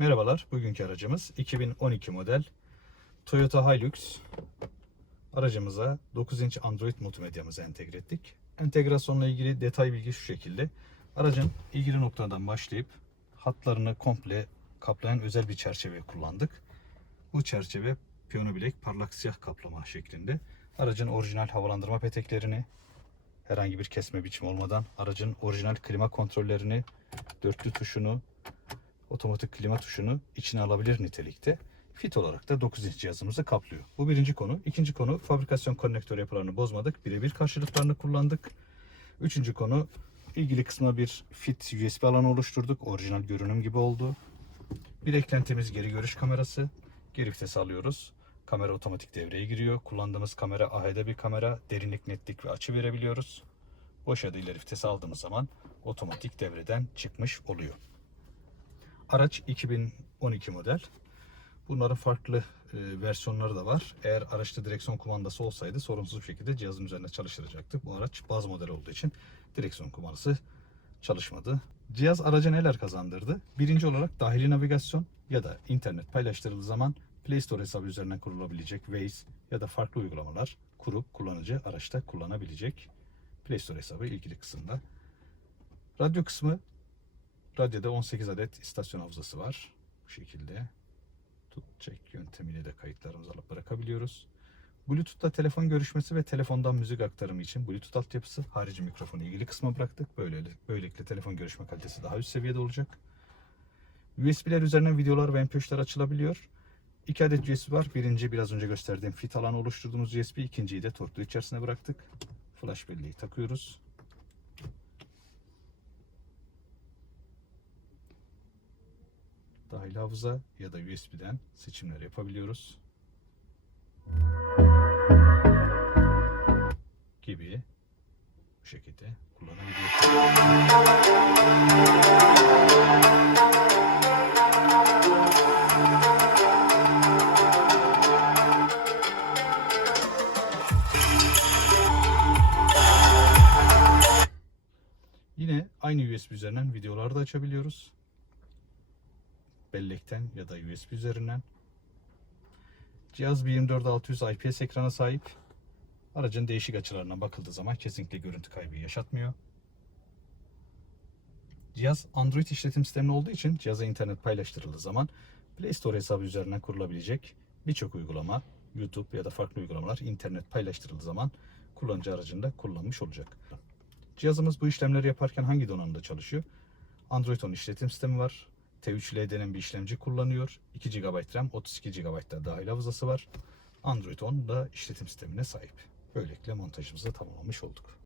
Merhabalar, bugünkü aracımız 2012 model Toyota Hilux. Aracımıza 9 inç Android multimedyamızı entegre ettik. Entegrasyonla ilgili detay bilgi şu şekilde. Aracın ilgili noktadan başlayıp hatlarını komple kaplayan özel bir çerçeve kullandık. Bu çerçeve piyano bilek parlak siyah kaplama şeklinde. Aracın orijinal havalandırma peteklerini herhangi bir kesme biçimi olmadan aracın orijinal klima kontrollerini, dörtlü tuşunu, otomatik klima tuşunu içine alabilir nitelikte. Fit olarak da 9 inç cihazımızı kaplıyor. Bu birinci konu. İkinci konu fabrikasyon konnektör yapılarını bozmadık. Birebir karşılıklarını kullandık. Üçüncü konu ilgili kısma bir fit USB alanı oluşturduk. Orijinal görünüm gibi oldu. Bir eklentimiz geri görüş kamerası. Geri vites alıyoruz. Kamera otomatik devreye giriyor. Kullandığımız kamera AHD bir kamera. Derinlik, netlik ve açı verebiliyoruz. Boş ya da ileri vites aldığımız zaman otomatik devreden çıkmış oluyor. Araç 2012 model. Bunların farklı e, versiyonları da var. Eğer araçta direksiyon kumandası olsaydı sorunsuz bir şekilde cihazın üzerinde çalıştıracaktı. Bu araç baz model olduğu için direksiyon kumandası çalışmadı. Cihaz araca neler kazandırdı? Birinci olarak dahili navigasyon ya da internet paylaştırıldığı zaman Play Store hesabı üzerinden kurulabilecek Waze ya da farklı uygulamalar kurup kullanıcı araçta kullanabilecek. Play Store hesabı ilgili kısımda. Radyo kısmı Radyoda 18 adet istasyon hafızası var. Bu şekilde. Tut çek yöntemiyle de kayıtlarımızı alıp bırakabiliyoruz. Bluetooth'ta telefon görüşmesi ve telefondan müzik aktarımı için Bluetooth altyapısı harici mikrofonu ilgili kısma bıraktık. Böylelikle, böylelikle telefon görüşme kalitesi daha üst seviyede olacak. USB'ler üzerinden videolar ve MP3'ler açılabiliyor. İki adet USB var. Birinci biraz önce gösterdiğim fit alanı oluşturduğumuz USB. İkinciyi de torklu içerisine bıraktık. Flash belleği takıyoruz. Dahil hafıza ya da USB'den seçimler yapabiliyoruz. Gibi bu şekilde kullanabiliyoruz. Yine aynı USB üzerinden videolar da açabiliyoruz bellekten ya da USB üzerinden. Cihaz 24600 IPS ekrana sahip. Aracın değişik açılarına bakıldığı zaman kesinlikle görüntü kaybı yaşatmıyor. Cihaz Android işletim sistemi olduğu için cihaza internet paylaştırıldığı zaman Play Store hesabı üzerinden kurulabilecek birçok uygulama, YouTube ya da farklı uygulamalar internet paylaştırıldığı zaman kullanıcı aracında kullanmış olacak. Cihazımız bu işlemleri yaparken hangi donanımda çalışıyor? Android 10 işletim sistemi var. T3L denen bir işlemci kullanıyor. 2 GB RAM, 32 GB da dahil hafızası var. Android 10 da işletim sistemine sahip. Böylelikle montajımızı tamamlamış olduk.